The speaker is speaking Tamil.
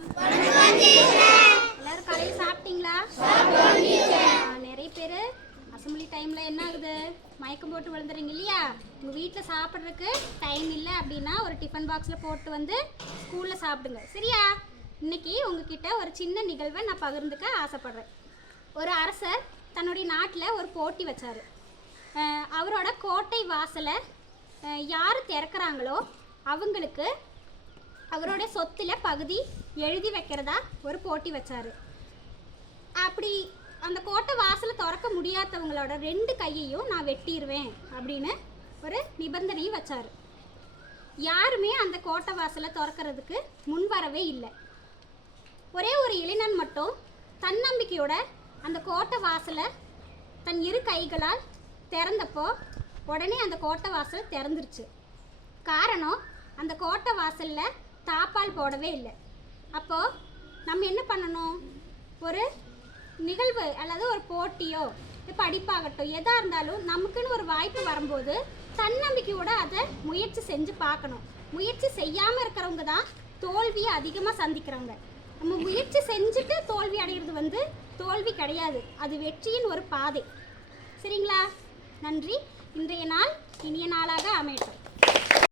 எல்லாரும் காலையில் சாப்பிட்டீங்களா? நிறைய பேர் அசம்பிளி டைமில் என்ன ஆகுது, மயக்கம் போட்டு விழுந்துறீங்க இல்லையா? உங்கள் வீட்டில் சாப்பிட்றதுக்கு டைம் இல்லை அப்படின்னா ஒரு டிஃபன் பாக்ஸில் போட்டு வந்து ஸ்கூலில் சாப்பிடுங்க, சரியா? இன்றைக்கி உங்ககிட்ட ஒரு சின்ன நிகழ்வை நான் பகிர்ந்துக்க ஆசைப்பட்றேன். ஒரு அரசர் தன்னுடைய நாட்டில் ஒரு போட்டி வச்சார். அவரோட கோட்டை வாசலை யார் திறக்கிறாங்களோ அவங்களுக்கு அவரோட சொத்தில் பகுதி எழுதி வைக்கிறதா ஒரு போட்டி வச்சார். அப்படி அந்த கோட்டை வாசலை திறக்க முடியாதவங்களோட 2 கையையும் நான் வெட்டிடுவேன் அப்படின்னு ஒரு நிபந்தனையும் வச்சார். யாருமே அந்த கோட்டை வாசலை திறக்கிறதுக்கு முன் வரவே இல்லை. ஒரே ஒரு இளைஞன் மட்டும் தன்னம்பிக்கையோட அந்த கோட்டை வாசலை தன் 2 கைகளால் திறந்தப்போ உடனே அந்த கோட்டை வாசல் திறந்துருச்சு. காரணம், அந்த கோட்டை வாசலில் தாப்பால் போடவே இல்லை. அப்போது நம்ம என்ன பண்ணணும்? ஒரு நிகழ்வு அல்லது ஒரு போட்டியோ படிப்பாகட்டும் எதாக இருந்தாலும் நமக்குன்னு ஒரு வாய்ப்பு வரும்போது தன்னம்பிக்கையோடு அதை முயற்சி செஞ்சு பார்க்கணும். முயற்சி செய்யாமல் இருக்கிறவங்க தான் தோல்வியை அதிகமாக சந்திக்கிறவங்க. நம்ம முயற்சி செஞ்சுட்டு தோல்வி அடைகிறது தோல்வி கிடையாது, அது வெற்றியின் ஒரு பாதை. சரிங்களா? நன்றி. இன்றைய நாள் இனிய நாளாக அமையட்டும்.